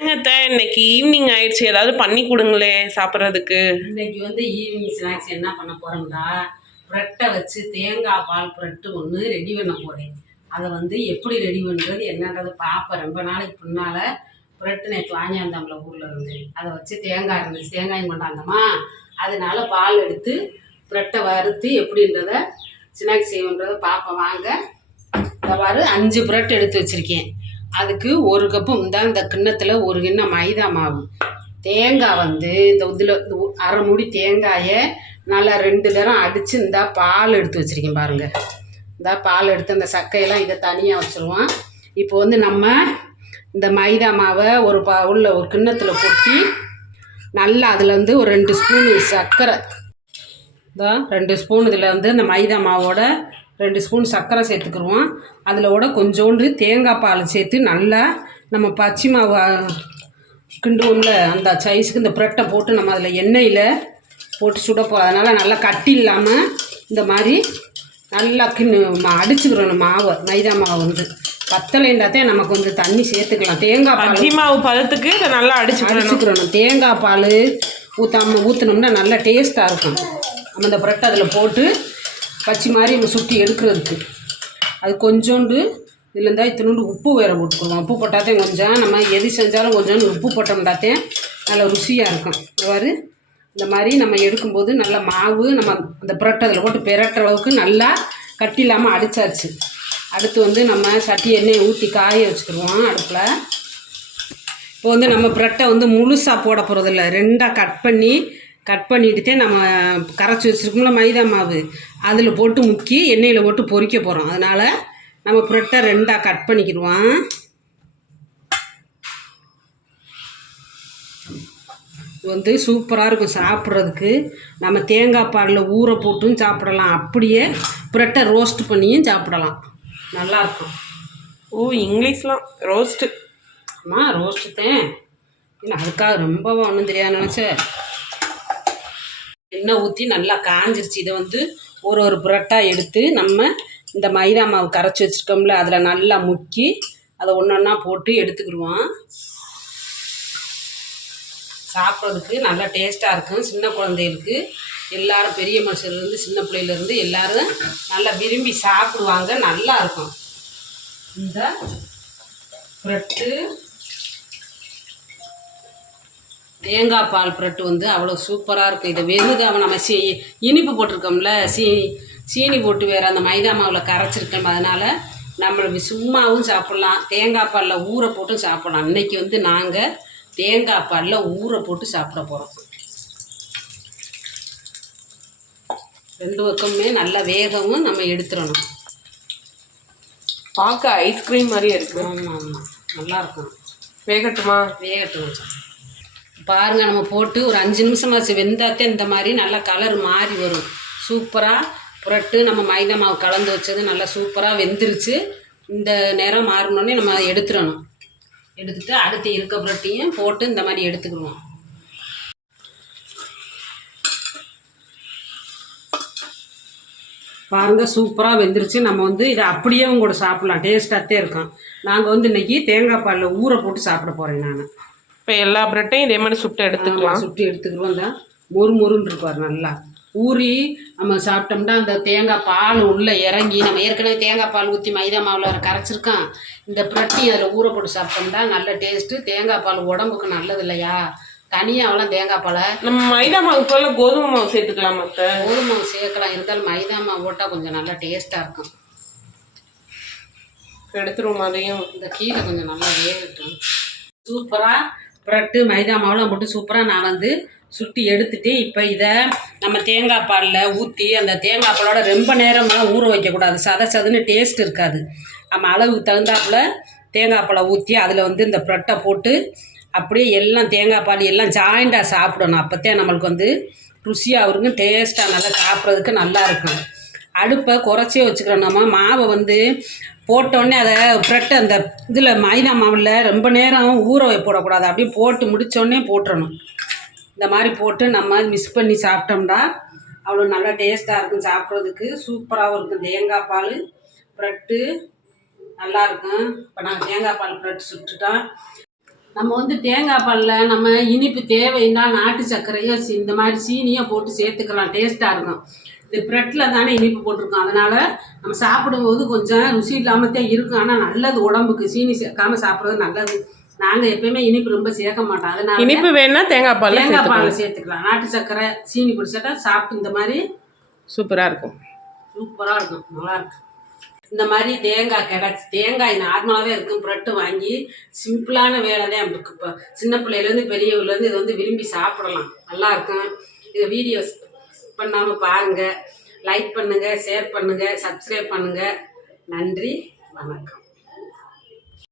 ஏங்கத்த இன்னைக்கு ஈவினிங் ஆயிடுச்சு. ஏதாவது பண்ணி கொடுங்களேன் சாப்பிட்றதுக்கு. இன்னைக்கு வந்து ஈவினிங் ஸ்நாக்ஸ் என்ன பண்ண போறோம்டா ப்ரெட்டை வச்சு தேங்காய் பால் ப்ரெட்டு ஒன்று ரெடி பண்ண போகிறேன் அதை வந்து எப்படி ரெடி பண்ணுறது என்னன்றது பார்ப்பேன் ரொம்ப நாளைக்கு முன்னால் ப்ரெட்டு நேற்று வாங்கியாந்தம்ல ஊரில் இருந்து. அதை வச்சு தேங்காய் இருந்துச்சு. தேங்காயும் கொண்டாந்தோமா? அதனால பால் எடுத்து ப்ரெட்டை வறுத்து எப்படின்றத ஸ்நாக்ஸ் செய்வோன்றதை பார்ப்பேன் வாங்க. இந்த வாரம் அஞ்சு ப்ரெட் எடுத்து வச்சுருக்கேன். அதுக்கு ஒரு கப்பு இந்த இந்த கிண்ணத்தில் ஒரு கிண்ணம் மைதா மாவு. தேங்காய் வந்து இந்த இதில் அரை மூடி தேங்காயை நல்லா ரெண்டு தரம் அடித்து இந்த பால் எடுத்து வச்சுருக்கேன் பாருங்கள் இந்த பால் எடுத்து அந்த சக்கையெல்லாம் இதை தனியாக வச்சுருவோம். இப்போ வந்து நம்ம இந்த மைதா மாவை ஒரு பா உள்ள ஒரு கிண்ணத்தில் கொட்டி நல்லா அதில் வந்து ஒரு ரெண்டு ஸ்பூனு சர்க்கரை இந்த ரெண்டு ஸ்பூன் இதில் வந்து இந்த மைதா மாவோட ரெண்டு ஸ்பூன் சர்க்கரை சேர்த்துக்கிருவோம். அதில் கூட கொஞ்சோண்டு தேங்காய் பால் சேர்த்து நல்லா நம்ம பச்சை மாவு கிண்டுவோம்ல அந்த சைஸுக்கு இந்த ப்ரெட்டை போட்டு நம்ம அதில் எண்ணெயில் போட்டு சுட போ அதனால் நல்லா கட்டி இல்லாமல் இந்த மாதிரி நல்லா கிண்ணு ம- அடிச்சுக்கிறணும் மாவை மைதா மாவு வந்து. பத்தலைண்டாத்தே நமக்கு வந்து தண்ணி சேர்த்துக்கலாம். தேங்காய் பால் மாவு பதத்துக்கு இதை நல்லா அடிச்சுக்கணும் அடிச்சுக்கிறணும். தேங்காய் பால் ஊற்றாம ஊற்றினோம்னா நல்லா டேஸ்ட்டாக இருக்கும். நம்ம இந்த ப்ரெட் அதில் போட்டு பச்சை மாதிரி நம்ம சுற்றி எடுக்கிறதுக்கு. அது கொஞ்சோண்டு இதில் இருந்தால் இத்தினோண்டு உப்பு வேறு போட்டுக்கணும் உப்பு போட்டாத்தே கொஞ்சம் நம்ம எது செஞ்சாலும் கொஞ்சோண்டு உப்பு போட்டோம்னாத்தே நல்லா ருசியாக இருக்கும். இவ்வாறு இந்த மாதிரி நம்ம எடுக்கும்போது நல்ல மாவு நம்ம அந்த புரட்டை அதில் போட்டு பெரட்டுற அளவுக்கு நல்லா கட்டி இல்லாமல் அடித்தாச்சு அடுத்து வந்து நம்ம சட்டி எண்ணெயை ஊற்றி காய வச்சுக்கிடுவோம் அடுப்பில். இப்போ வந்து நம்ம ப்ரெட்டை வந்து முழுசாக போட போகிறதில்ல ரெண்டாக கட் பண்ணி கட் பண்ணிட்டுதே நம்ம கரைச்சி வச்சுருக்கோம்ல மைதா மாவு. அதில் போட்டு முக்கி எண்ணெயில் போட்டு பொரிக்க போகிறோம் அதனால் நம்ம ப்ரெட்டை ரெண்டாக கட் பண்ணிக்கிடுவோம். வந்து சூப்பராக இருக்கும் சாப்பிட்றதுக்கு. நம்ம தேங்காய் பாலில் ஊற போட்டும் சாப்பிடலாம். அப்படியே ப்ரெட்டை ரோஸ்ட் பண்ணியும் சாப்பிடலாம். நல்லாயிருக்கும் ஓ இங்கிலீஷ்லாம். ரோஸ்ட்டு அம்மா ரோஸ்ட்டு தான். அதுக்காக ரொம்ப ஒன்றும் தெரியாது நினச்சேன். எண்ணெய் ஊற்றி நல்லா காஞ்சிருச்சு. இதை வந்து ஒரு ஒரு புரட்டாக எடுத்து நம்ம இந்த மைதா மாவு கரைச்சி வச்சுருக்கோம்ல அதில் நல்லா முக்கி அதை ஒன்று ஒன்றா போட்டு எடுத்துக்கிடுவோம். சாப்பிட்றதுக்கு நல்லா டேஸ்ட்டாக இருக்கும். சின்ன குழந்தைகளுக்கு எல்லாரும் பெரிய மனுஷர்லேருந்து சின்ன பிள்ளையிலேருந்து எல்லாரும் நல்லா விரும்பி சாப்பிடுவாங்க. நல்லா இருக்கும். இந்த ப்ரெட்டு தேங்காய் பால் ப்ரெட்டு வந்து அவ்வளோ சூப்பராக இருக்கும் இதை வெறும் நம்ம சீ இனிப்பு போட்டிருக்கோம்ல சீ சீனி போட்டு வேறு அந்த மைதா மாவில் கரைச்சிருக்கோம். அதனால் நம்மளுக்கு சும்மாவும் சாப்பிட்லாம். தேங்காய் பாலில் ஊற போட்டும் சாப்பிட்லாம். இன்னைக்கு வந்து நாங்கள் தேங்காய் பாலில் ஊற போட்டு சாப்பிட போகிறோம் ரெண்டு பக்கமுமே நல்லா வேகவும் நம்ம எடுத்துடணும். பார்க்க ஐஸ்கிரீம் மாதிரியே இருக்கு. ஆமாம் ஆமாம் நல்லாயிருக்கும் வேகட்டுமா? வேகட்டும் பாருங்க நம்ம போட்டு ஒரு அஞ்சு நிமிஷமாச்சு வெந்தாத்தே இந்த மாதிரி நல்லா கலர் மாறி வரும். சூப்பராக புரட்டு நம்ம மைதா மாவு கலந்து வச்சது நல்லா சூப்பராக வெந்துருச்சு. இந்த நேரம் மாறினோடனே நம்ம எடுத்துடணும். எடுத்துட்டு அடுத்து இருக்க புரட்டியும் போட்டு இந்த மாதிரி எடுத்துக்கிடுவோம். பாருங்க சூப்பராக வெந்துருச்சு. நம்ம வந்து இதை அப்படியே கூட சாப்பிட்லாம். டேஸ்ட்டாகத்தே இருக்கும் நாங்கள் வந்து இன்னைக்கு தேங்காய் பாலில் ஊற போட்டு சாப்பிட போகிறேன் நான். இப்போ எல்லா பிரெட்டையும் இதே மாதிரி சுட்டு எடுத்துக்கலாம். சுட்டி எடுத்துக்கிடுவோம். இந்த மொறு மொறுன்னு இருப்பார் நல்லா. ஊறி நம்ம சாப்பிட்டோம்னா அந்த தேங்காய் பால் உள்ளே இறங்கி நம்ம ஏற்கனவே தேங்காய் பால் ஊற்றி மைதா மாவில் கரைச்சிருக்கோம். இந்த பிரட்டி அதில் ஊற போட்டு சாப்பிட்டோம்னா நல்ல டேஸ்ட்டு தேங்காய் பால் உடம்புக்கு நல்லது இல்லையா? தனியாகலாம் தேங்காய் பாலை. நம்ம மைதா மாவு போல கோதுமை மாவு சேர்த்துக்கலாம் மத்த கோதுமை மாவு சேர்க்கலாம். இருந்தாலும் மைதா மாவு போட்டால் கொஞ்சம் நல்லா டேஸ்ட்டாக இருக்கும். எடுத்துருவோம் அதையும்? இந்த கீரை கொஞ்சம் நல்லா வேகட்டும். சூப்பராக ப்ரெட்டு மைதா மாவுலாம் போட்டு சூப்பராக நான் வந்து சுட்டி எடுத்துட்டு இப்போ இதை நம்ம தேங்காய் பாலில் ஊற்றி அந்த தேங்காய் பாலோட ரொம்ப நேரம்லாம் ஊற வைக்கக்கூடாது சத சதுன்னு டேஸ்ட் இருக்காது. நம்ம அளவுக்கு தகுந்தாப்புல தேங்காய் பழம் ஊற்றி அதில் வந்து இந்த ப்ரெட்டை போட்டு அப்படியே எல்லாம் தேங்காய் பால் எல்லாம் ஜாயிண்டாக சாப்பிடணும். அப்போத்தே நம்மளுக்கு வந்து ருசியாக இருக்கும் டேஸ்ட்டாக நல்லா சாப்பிட்றதுக்கு நல்லா இருக்கும். அடுப்பை குறைச்சே வச்சுக்கிறோம் நம்ம. மாவை வந்து போட்டோடனே அதை ப்ரெட் அந்த இதில் மைதா மாவில் ரொம்ப நேரம் ஊற வை போடக்கூடாது. அப்படியே போட்டு முடித்தோடனே போட்டுடணும் இந்த மாதிரி போட்டு நம்ம மிஸ் பண்ணி சாப்பிட்டோம்னா அவ்வளோ நல்லா டேஸ்ட்டாக இருக்கும் சாப்பிட்றதுக்கு. சூப்பராகவும் இருக்கும். தேங்காய் பால் ப்ரெட்டு நல்லா இருக்கும். இப்போ நாங்கள் தேங்காய் பால் ப்ரெட் சுட்டுட்டோம். நம்ம வந்து தேங்காய் பாலில் நம்ம இனிப்பு தேவைன்னா நாட்டு சர்க்கரையோ இந்த மாதிரி சீனியோ போட்டு சேர்த்துக்கலாம். டேஸ்ட்டாக இருக்கும். இது ப்ரெட்டில் தானே இனிப்பு போட்டிருக்கோம். அதனால் நம்ம சாப்பிடும்போது கொஞ்சம் ருசி இல்லாமல் தான் இருக்கும் ஆனால் நல்லது உடம்புக்கு சீனி சேர்க்காம சாப்பிட்றது நல்லது. நாங்கள் எப்பயுமே இனிப்பு ரொம்ப சேர்க்க மாட்டோம். அதனால இனிப்பு வேணா தேங்காய் பால் தேங்காய் பாலில் சேர்த்துக்கலாம். நாட்டு சர்க்கரை சீனி பிடிச்சாக்கா சாப்பிட்டு இந்த மாதிரி சூப்பராக இருக்கும். சூப்பராக இருக்கும். நல்லா இருக்கும். இந்த மாதிரி தேங்காய் கிடச்சி தேங்காய் நார்மலாகவே இருக்கும். ப்ரெட்டு வாங்கி சிம்பிளான வேலை தான் இருக்கு இப்போ சின்ன பிள்ளையிலேருந்து பெரியவர்லேருந்து இதை வந்து விரும்பி சாப்பிடலாம். நல்லா இருக்கும். இதை வீடியோஸ் பண்ணாமல் பாருங்கள் லைக் பண்ணுங்கள் ஷேர் பண்ணுங்கள் சப்ஸ்கிரைப் பண்ணுங்கள் நன்றி வணக்கம்.